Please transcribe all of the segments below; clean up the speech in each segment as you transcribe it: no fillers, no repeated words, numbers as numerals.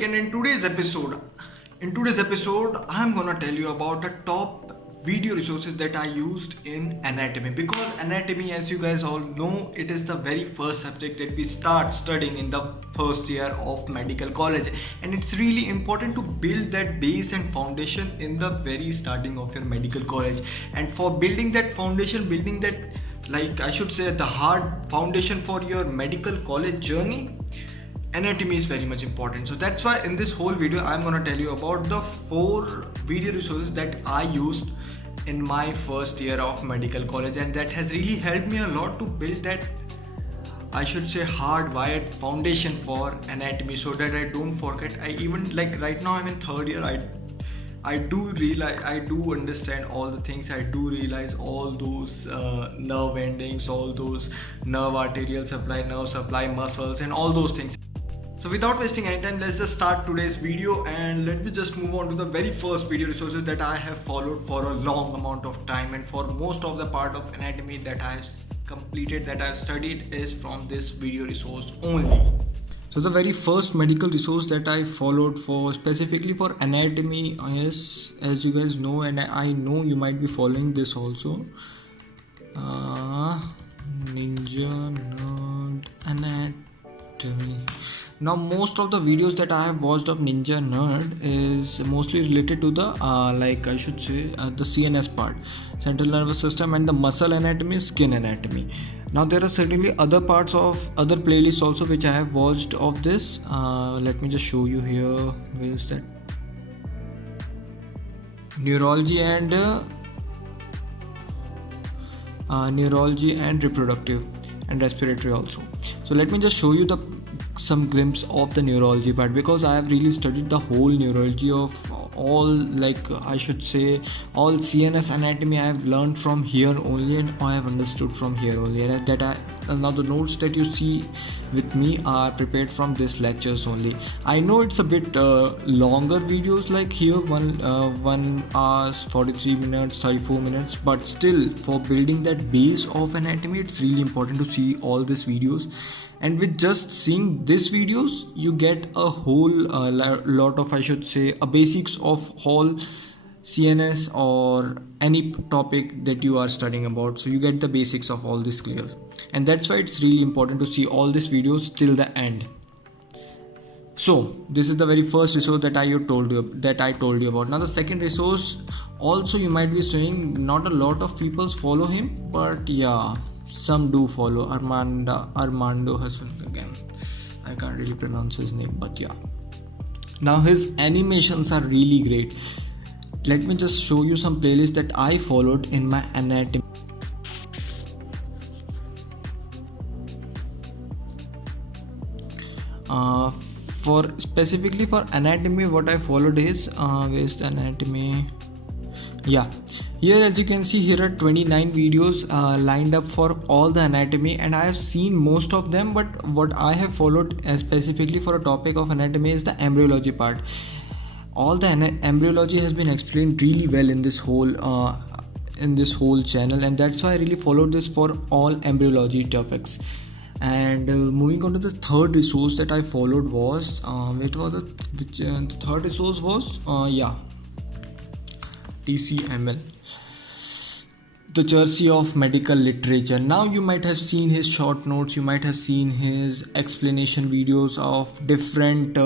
Pratik, and in today's episode, I'm gonna tell you about the top video resources that I used in anatomy. Because anatomy, as you guys all know, it is the very first subject that we start studying in the first year of medical college, and it's really important to build that base and foundation in the very starting of your medical college. And for building that foundation, building that, like I should say, the hard foundation for your medical college journey, anatomy is very much important. So that's why in this whole video I'm going to tell you about the 4 video resources that I used in my first year of medical college, and that has really helped me a lot to build that, I should say, hardwired foundation for anatomy, so that I don't forget. I even, like, right now I'm in 3rd year, I do realize, I do understand all the things. I do realize all those nerve endings, all those nerve arterial supply, nerve supply, muscles, and all those things. So without wasting any time, let's just start today's video, and let me just move on to the very first video resources that I have followed for a long amount of time, and for most of the part of anatomy that I have completed, that I have studied, is from this video resource only. So the very first medical resource that I followed for specifically for anatomy is, as you guys know, and I know you might be following this also, Ninja Nerd Anatomy. Now most of the videos that I have watched of Ninja Nerd is mostly related to the like I should say the CNS part, central nervous system, and the muscle anatomy, skin anatomy. Now there are certainly other parts of other playlists also which I have watched of this. Let me just show you here. Where is that? Neurology and reproductive and respiratory also. So let me just show you some glimpse of the neurology part, because I have really studied the whole neurology of all, like I should say, all CNS anatomy I have learned from here only, and I have understood from here only, and now the notes that you see with me are prepared from this lectures only. I know it's a bit longer videos, like here 1 hour 43 minutes 34 minutes, but still for building that base of anatomy, it's really important to see all these videos. And with just seeing these videos, you get a whole lot of, I should say, a basics of whole CNS or any topic that you are studying about. So you get the basics of all this clear, and that's why it's really important to see all these videos till the end. So this is the very first resource that I told you about. Now the second resource, also you might be saying not a lot of people follow him, but yeah, some do follow. Armando Hassan, again I can't really pronounce his name, but yeah. Now his animations are really great. Let me just show you some playlists that I followed in my anatomy. For specifically for anatomy, what I followed is where's the anatomy? Yeah, here as you can see, here are 29 videos lined up for all the anatomy, and I have seen most of them, but what I have followed specifically for a topic of anatomy is the embryology part. All the embryology has been explained really well in this whole channel, and that's why I really followed this for all embryology topics. And moving on to the third resource that I followed was the third resource was TCML, the Jersey of Medical Literature. Now you might have seen his short notes, you might have seen his explanation videos of different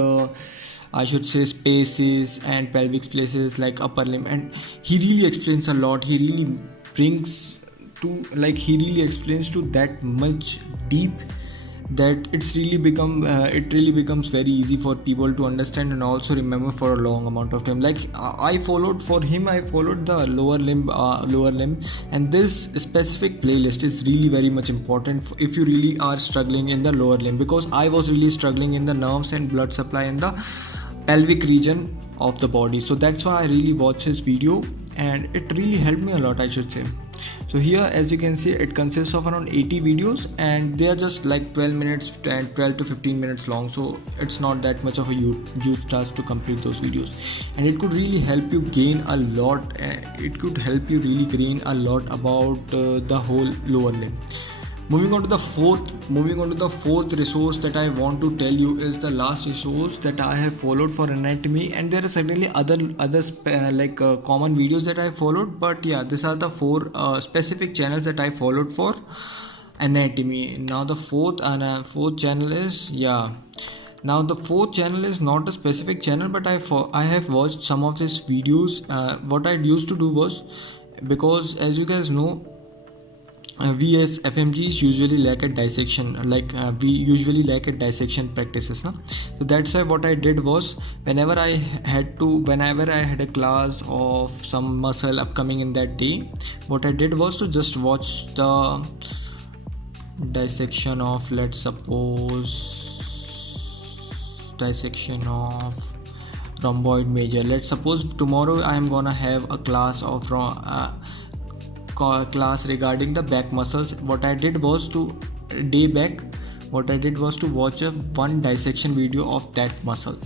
I should say spaces and pelvic places like upper limb, and he really explains a lot. He really explains to that much deep that it really becomes very easy for people to understand and also remember for a long amount of time. Like I followed the lower limb, and this specific playlist is really very much important if you really are struggling in the lower limb, because I was really struggling in the nerves and blood supply in the pelvic region of the body. So that's why I really watched his video, and it really helped me a lot, I should say. So here as you can see, it consists of around 80 videos, and they are just like 12 to 15 minutes long, so it's not that much of a huge task to complete those videos, and it could really help you gain a lot about the whole lower limb. Moving on to the fourth resource that I want to tell you is the last resource that I have followed for anatomy, and there are certainly other common videos that I followed, but yeah, these are the four specific channels that I followed for anatomy. Now the fourth channel is Now the fourth channel is not a specific channel, but I have watched some of his videos. What I used to do was, because as you guys know, we as FMGs usually lack at dissection, we usually lack at dissection practices, no? So that's why what I did was, whenever I had a class of some muscle upcoming in that day, what I did was to just watch the dissection of, let's suppose, dissection of rhomboid major. Let's suppose tomorrow I am gonna have a class of class regarding the back muscles. What I did was to watch one dissection video of that muscle.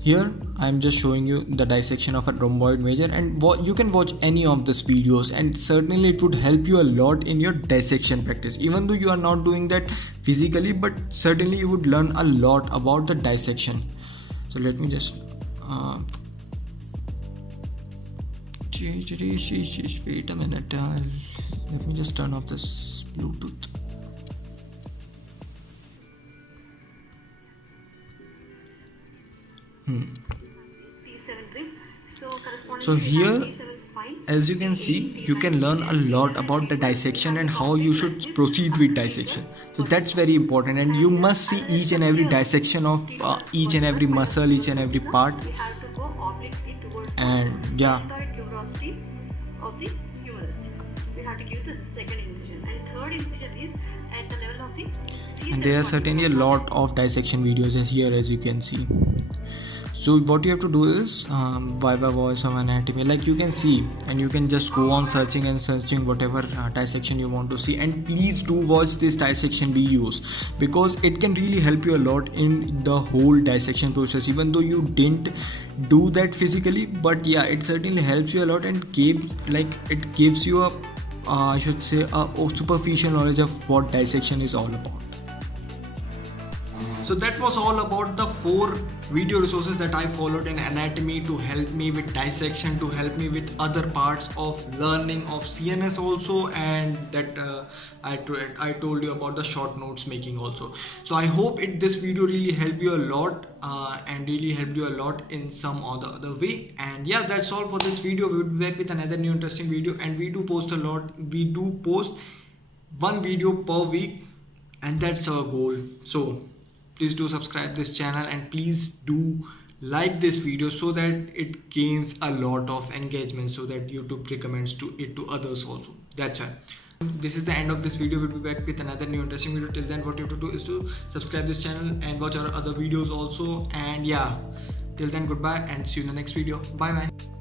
Here I am just showing you the dissection of a rhomboid major, and you can watch any of these videos, and certainly it would help you a lot in your dissection practice, even though you are not doing that physically, but certainly you would learn a lot about the dissection. So let me just wait a minute, let me just turn off this Bluetooth. So here, as you can see, you can learn a lot about the dissection and how you should proceed with dissection. So that's very important, and you must see each and every dissection of each and every muscle, each and every part. And yeah, and there are certainly a lot of dissection videos as here, as you can see. So what you have to do is Viva Voice of Anatomy, like you can see, and you can just go on searching whatever dissection you want to see. And please do watch this dissection videos, because it can really help you a lot in the whole dissection process, even though you didn't do that physically. But yeah, it certainly helps you a lot, and it gives you a I should say a superficial knowledge of what dissection is all about. So that was all about the 4 video resources that I followed in anatomy to help me with dissection, to help me with other parts of learning of CNS also, and that I told you about the short notes making also. So I hope this video really helped you a lot and really helped you a lot in some or the other way. And yeah, that's all for this video. We will be back with another new interesting video, and we do post a lot. We do post 1 video per week, and that's our goal. So please do subscribe this channel, and please do like this video so that it gains a lot of engagement, so that YouTube recommends it to others also. That's why. This is the end of this video. We'll be back with another new interesting video. Till then, what you have to do is to subscribe this channel and watch our other videos also. And yeah, till then, goodbye and see you in the next video. Bye bye.